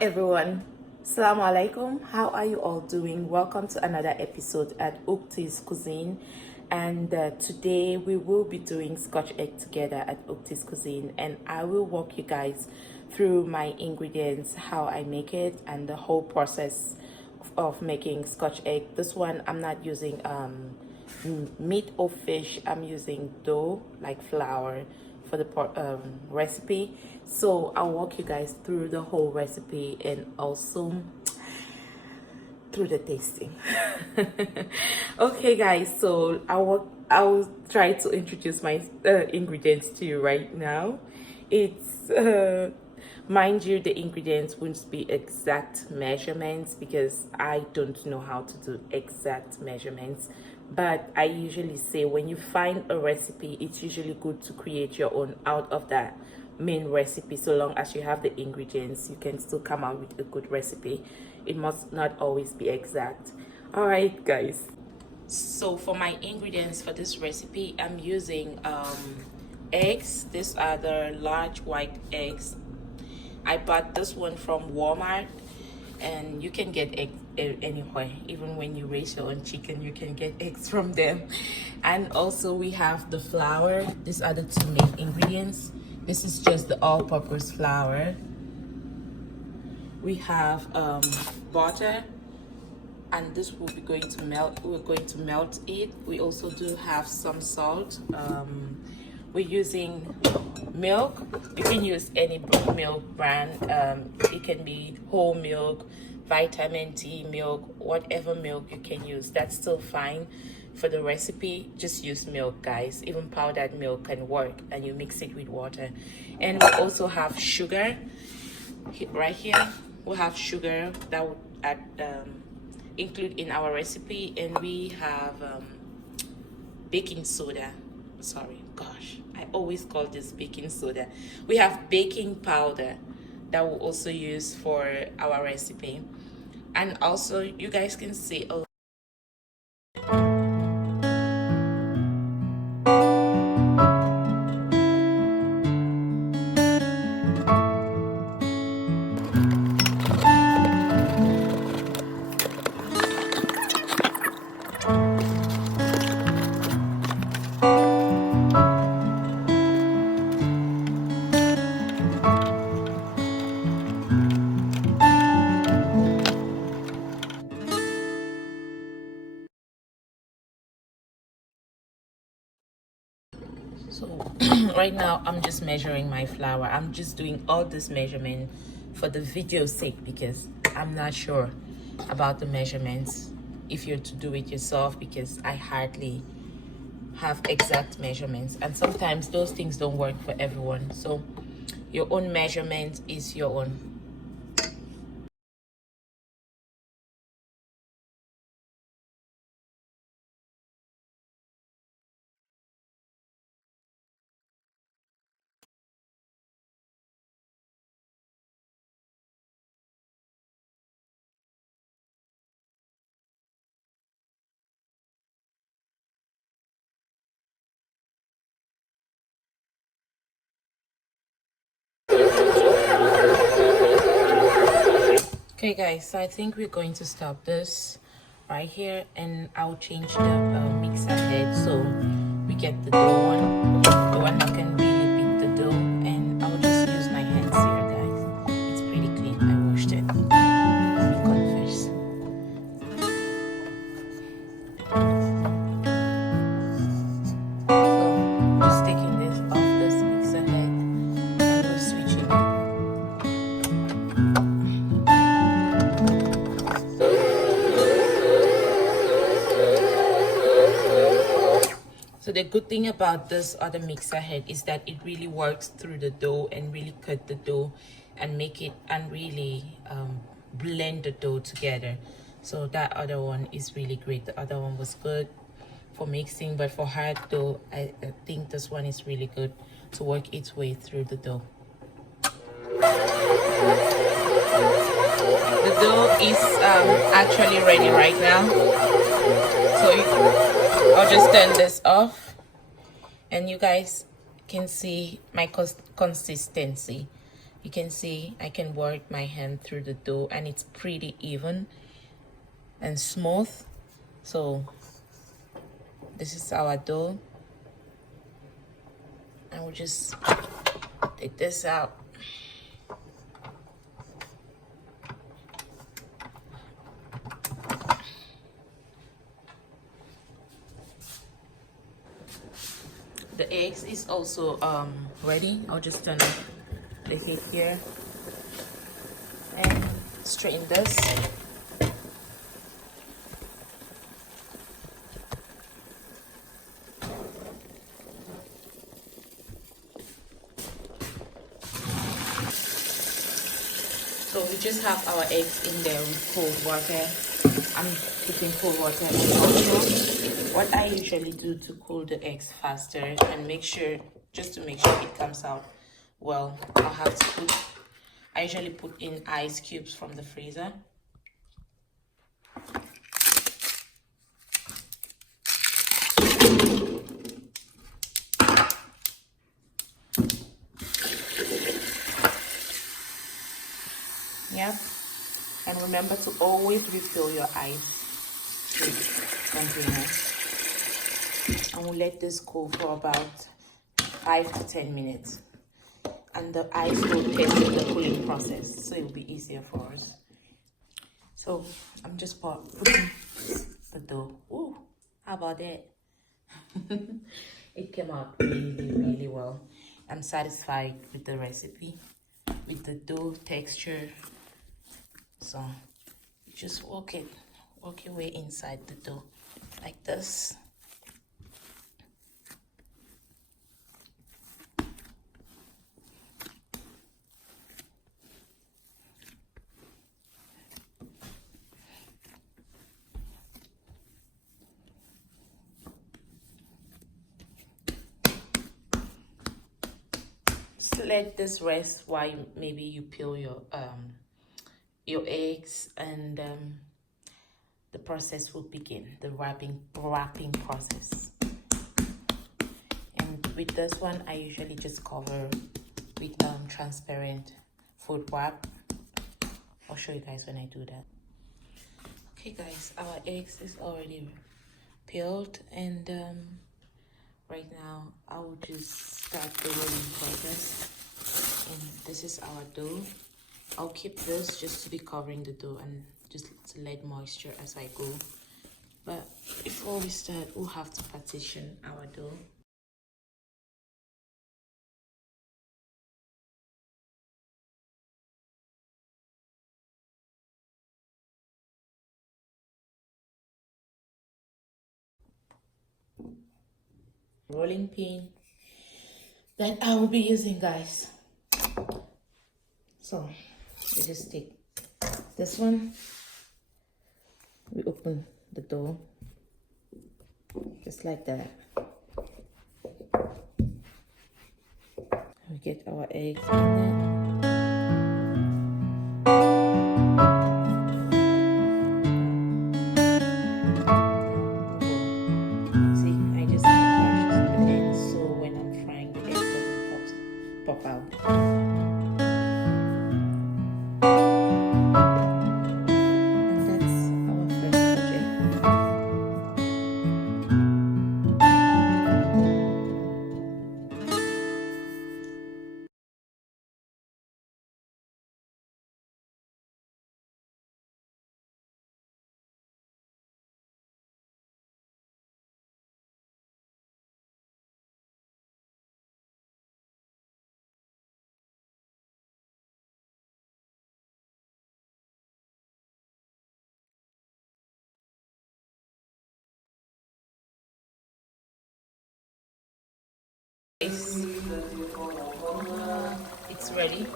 everyone, Assalamu alaikum. How are you all doing? Welcome to another episode at Ukti's Cuisine, and today we will be doing scotch egg together at Ukti's Cuisine, and I will walk you guys through my ingredients, how I make it, and the whole process of making scotch egg. This one I'm not using meat or fish. I'm using dough, like flour, for the recipe. So I'll walk you guys through the whole recipe and also through the tasting. Okay guys, so I'll try to introduce my ingredients to you right now. It's mind you, the ingredients won't be exact measurements because I don't know how to do exact measurements, but I usually say when you find a recipe, it's usually good to create your own out of that main recipe. So long as you have the ingredients, you can still come out with a good recipe. It must not always be exact. All right guys, so for my ingredients for this recipe, I'm using eggs. These are the large white eggs. I bought this one from Walmart, and you can get eggs anywhere. Even when you raise your own chicken, you can get eggs from them. And also we have the flour. These are the two main ingredients. This is just the all-purpose flour. We have butter, and this will be going to melt. We're going to melt it. We also do have some salt. We're using milk. You can use any milk brand. It can be whole milk, vitamin D milk, whatever milk you can use. That's still fine for the recipe. Just use milk, guys. Even powdered milk can work, and you mix it with water. And we also have sugar right here. We have sugar that would include in our recipe, and we have baking soda. Sorry, gosh, I always call this baking soda. We have baking powder that we'll also use for our recipe. And also you guys can see a so right now I'm just measuring my flour. I'm just doing all this measurement for the video's sake because I'm not sure about the measurements if you're to do it yourself, because I hardly have exact measurements, and sometimes those things don't work for everyone. So your own measurement is your own. Okay guys, so I think we're going to stop this right here, and I'll change the mixer head so we get the dough one, the one that can really beat the dough. And I'll just use my hands here, guys. It's pretty clean. I washed it. Let me confess. So just taking this off this mixer head, and we're switching it. So the good thing about this other mixer head is that it really works through the dough and really cut the dough and make it and really blend the dough together. So that other one is really great. The other one was good for mixing, but for hard dough, I think this one is really good to work its way through the dough. The dough is actually ready right now. So I'll just turn this off, and you guys can see my consistency. You can see I can work my hand through the dough and it's pretty even and smooth. So this is our dough, and we'll just take this out. The eggs is also ready. I'll just turn off the heat here and straighten this. So we just have our eggs in there with cold water. I'm putting cold water. And also, what I usually do to cool the eggs faster and make sure, just to make sure it comes out well, I usually put in ice cubes from the freezer. Yep. And remember to always refill your ice container. And we'll let this cool for about 5 to 10 minutes. And the ice will test the cooling process, so it will be easier for us. So I'm just putting the dough. Ooh, how about that? It came out really, really well. I'm satisfied with the recipe, with the dough texture. So just work your way inside the dough like this. Just let this rest while maybe you peel your eggs, and the process will begin, the wrapping process. And with this one, I usually just cover with transparent food wrap. I'll show you guys when I do that. Okay guys, our eggs is already peeled, and right now I will just start the rolling process. And this is our dough. I'll keep this just to be covering the dough and just to let moisture as I go. But before we start, we'll have to partition our dough. Rolling pin that I will be using, guys. So we just take this one, we open the dough just like that. We get our eggs in there. Pop out. It's ready.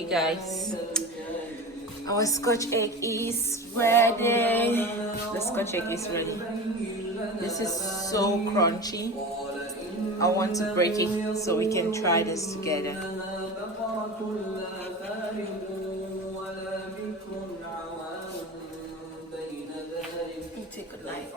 Okay guys, our scotch egg is ready. The scotch egg is ready. This is so crunchy. I want to break it so we can try this together. You take a knife.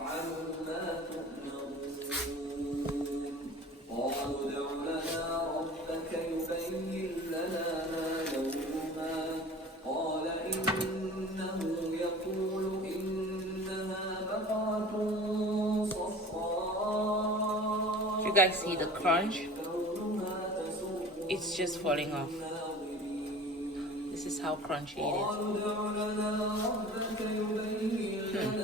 You guys see the crunch? It's just falling off. This is how crunchy it is.